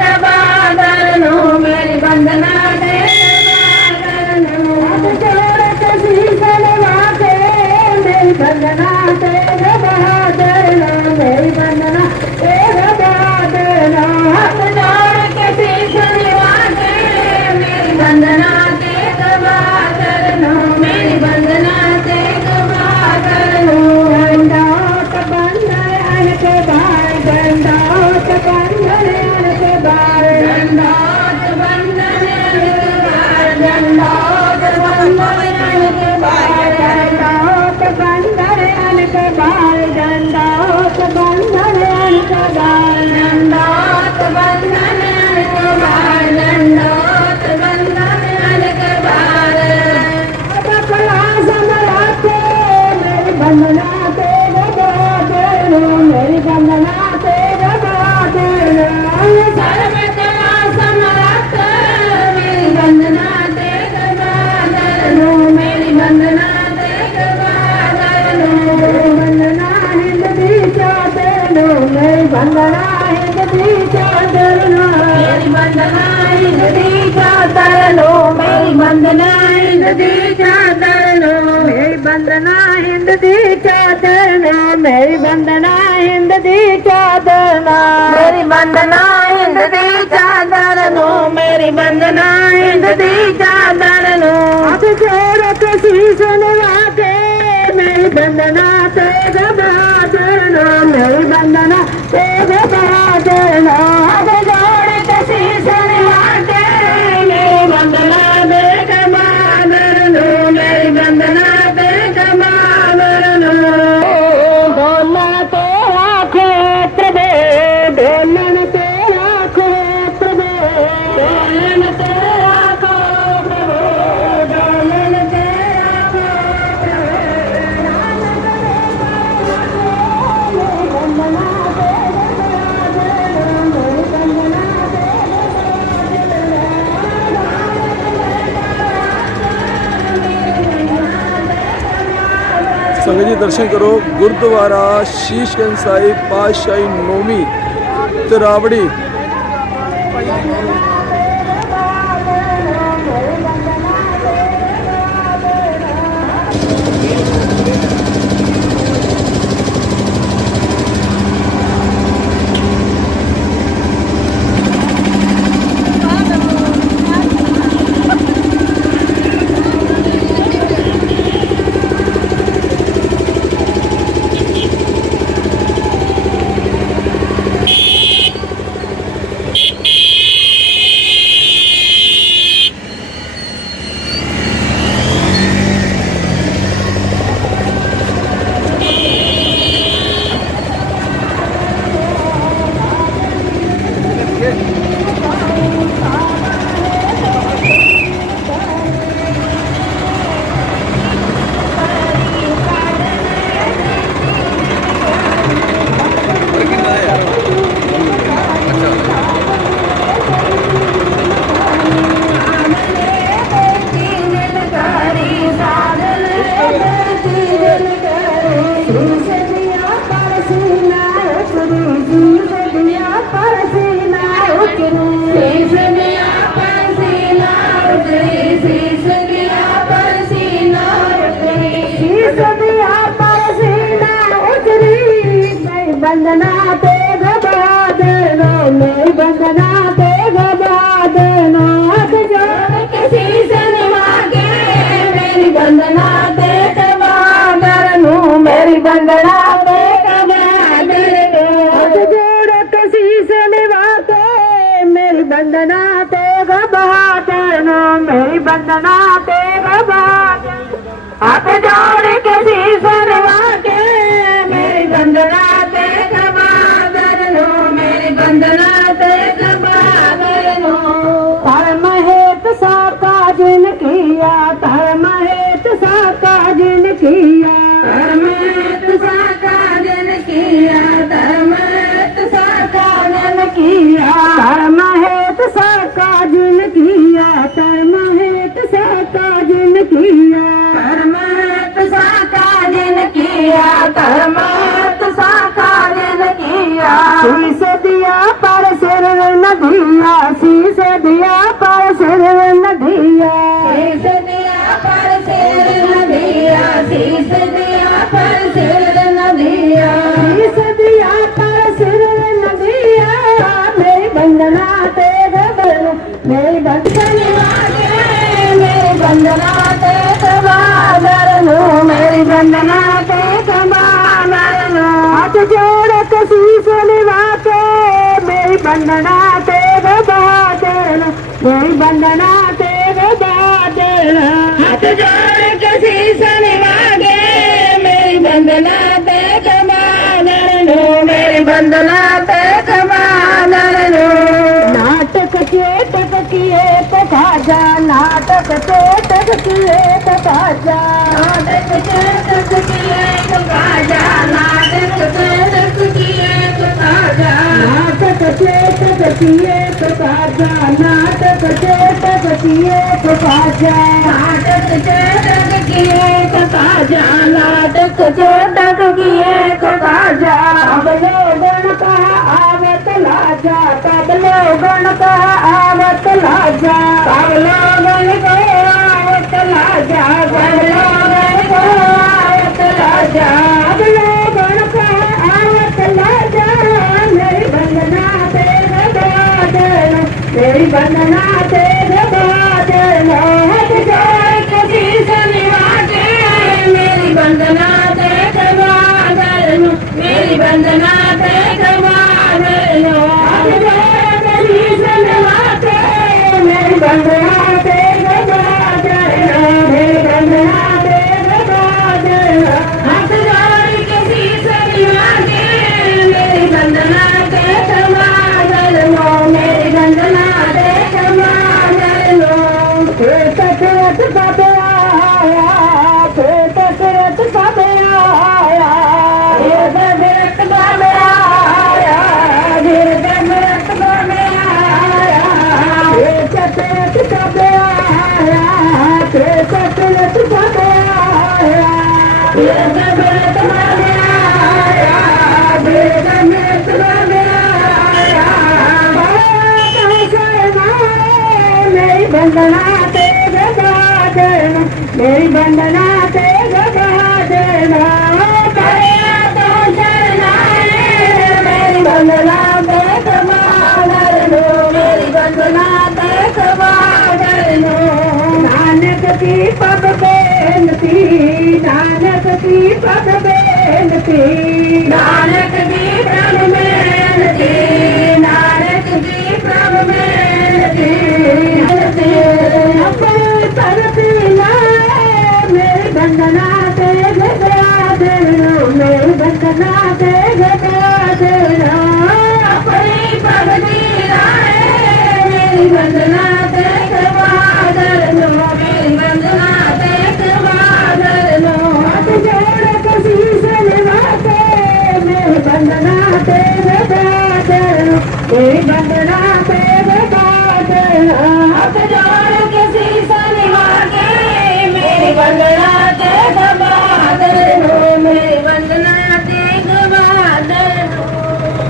बादल नो मेरी वंदना तेग बादल नो जोड़ के शीश नवा के मेरी वंदना तेग बादल नो मेरी वंदना तेग बादल नो हाथ जोड़ के शीश नवा के मेरी वंदना तेग बादल नो मेरी वंदना तेग बादल नो दंडोत बंदन के बार दंडोत बंदन के बार दंडोत बंदन के बार दंडोत बंदन के बार दंडोत बंदन के बार दंडोत बंदन के बार दंडोत बंदन के बार दंडोत बंदन के बार अब कला समराते मेरी वंदना तेग बादल मेरी वंदना तेग बादल सर्व कला समरथ मेरी वंदना तेग बादल मेरी वंदना तेग बादल वंदना हिंद दी चादर मेरी वंदना हिंद दी चादर मेरी वंदना हिंद दी चादर मेरी वंदना हिंद दी चादर मेरी वंदना हिंद दी चादर मेरी वंदना हिंद दी चादर मेरी वंदना हिंद दी चादर मेरी वंदना हिंद दी चादर हाथ जोड़ के शीश नवा के मेरी वंदना तेग बादल मेरी वंदना तेग बादल हाथ जोड़ के शीश नवा के मेरी वंदना तेग बादल मेरी वंदना तेग बादल डोला तेरा क्षेत्र दे डोलन तेरा क्षेत्र दे डोलन तेरा क्षेत्र दे डोलन तेरा क्षेत्र दे वंदना तेग बादल वंदना संगत जी दर्शन करो गुरुद्वारा शीशगंज साहिब पातशाही नौवीं तरावड़ी। वंदना तेग बादल मेरी वंदना तेग बादल हाथ जोड़ के शीश नवा के मेरी वंदना तेग बादल मेरी वंदना तेग बादल हाथ जोड़ के शीश नवा के मेरी वंदना तेग बादल मेरी वंदना तेग बादल हाथ जोड़ के शीश नवा के मेरी वंदना तेग बादल मेरी वंदना तेग बादल धर्म हेत साका जिन किया धर्म हेत साका जिन किया धर्म हेत साका जिन किया धर्म हेत साका जिन किया धर्म हेत साका जिन किया धर्म हेत साका जिन किया धर्म हेत साका जिन किया धर्म हेत साका जिन किया शीश दिया पर सिर न नदिया शीस दिया पर सिर नदिया शीस दिया पर सिर नदिया शीस दिया पर सिर नदिया शीस दिया पर सिर नदिया मेरी बंदना तेरे बल मेरी बंदना मेरी बंदना तेरे बादर नो मेरी बंदना तेरे बादर नो हाथ जोड़ के शीश निभा के मेरी बंदना तेरे बादर नो मेरी बंदना तेरे बादर नो हाथ जोड़ के शीश निभा के मेरी बंदना तेरे बादर नो मेरी बंदना तेरे बादर नो नाटक चेटक किए तो खाजा नाटक चेटक किए तो खाजा नाटक चेटक किए तो खाजा नाटक चेटक किए तो खाजा नाटक चेटक किए तो खाजा नाटक चेटक किए तो खाजा नाटक चेटक किए तो खाजा नाटक चेटक किए तो खाजा अब लोगन का आवत लाजा तब लोगन का आवत लाजा तब लोगन को आवत लाजा तब लोगन को आवत लाजा अब लोगन का आवत लाजा मेरी बंदना तेरे बादल मेरी बंदना तेरे बादल हाथ जोड़ के शीश निभा के मेरी बंदना तेरे बादल मेरी बंदना तेरे बादल हाथ जोड़ के शीश निभा के मेरी बंदना तेरे बादल मेरी बंदना तेरे बादल हाथ जोड़ के शीश निभा के मेरी बंदना तेरे बादल मेरी बंदना तेरे बादल तकरत कब आया तकरत कब आया तकरत कब आया तकरत कब आया तकरत कब आया तकरत कब आया तकरत कब आया तकरत कब आया मेरी बंदना तेरे बादल मेरी बंदना तेरे बादल तो शरणा मेरी बंदना तेरे बादल मेरी बंदना तेरे बादल नानक की पग बेनती नानक की पग बेनती नानक की प्रभ बेनती नानक की प्रभ बेनती अपनी तरती लाए मेरी बंदना तेरे बादल मेरी बंदना तेरे बादल अपनी पगड़ी लाए मेरी बंदना तेरे बादल मेरी बंदना तेरे बादल हाथ जोड़ के शीश निभा के मेरी बंदना तेरे बादल मेरी बंदना तेरे बादल हाथ जोड़ के शीश निभा के मेरी बंदना तेरे बादल मेरी बंदना तेरे बादल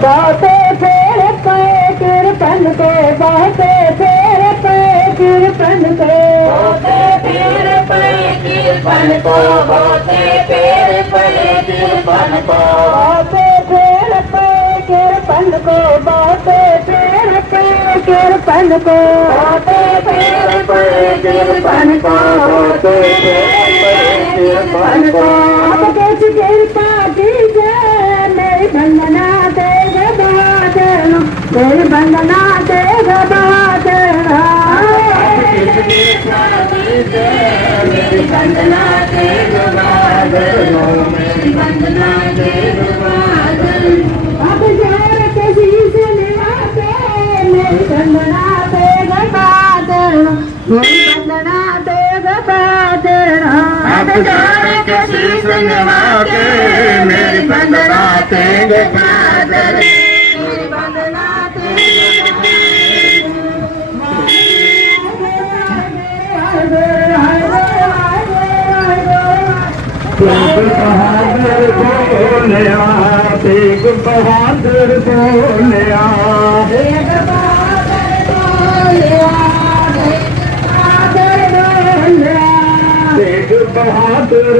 बहुते फेर पे कृपन के बहुते फेर पे कृपन के बहुते फेर पे कृपन को बहुते फेर पे कृपन को बहुते फेर पे कृपन को बहुते फेर पे कृपन को बहुते फेर पे कृपन को बहुते फेर पे कृपन को अब किस कृपा कीजिए मेरी बंदना तेरे बादल मेरी बंदना तेरे बादल मेरी बंदना तेरे बादल मेरी बंदना तेरे बादल अब जोड़ के शीश निभा के मेरी बंदना तेरे बादल मेरी बंदना तेरे बादल अब जोड़ के शीश निभा के मेरी बंदना तेरे बादल मेरी बंदना बहादुर बोलिया तेग बहादुर बोलिया तेग बहादुर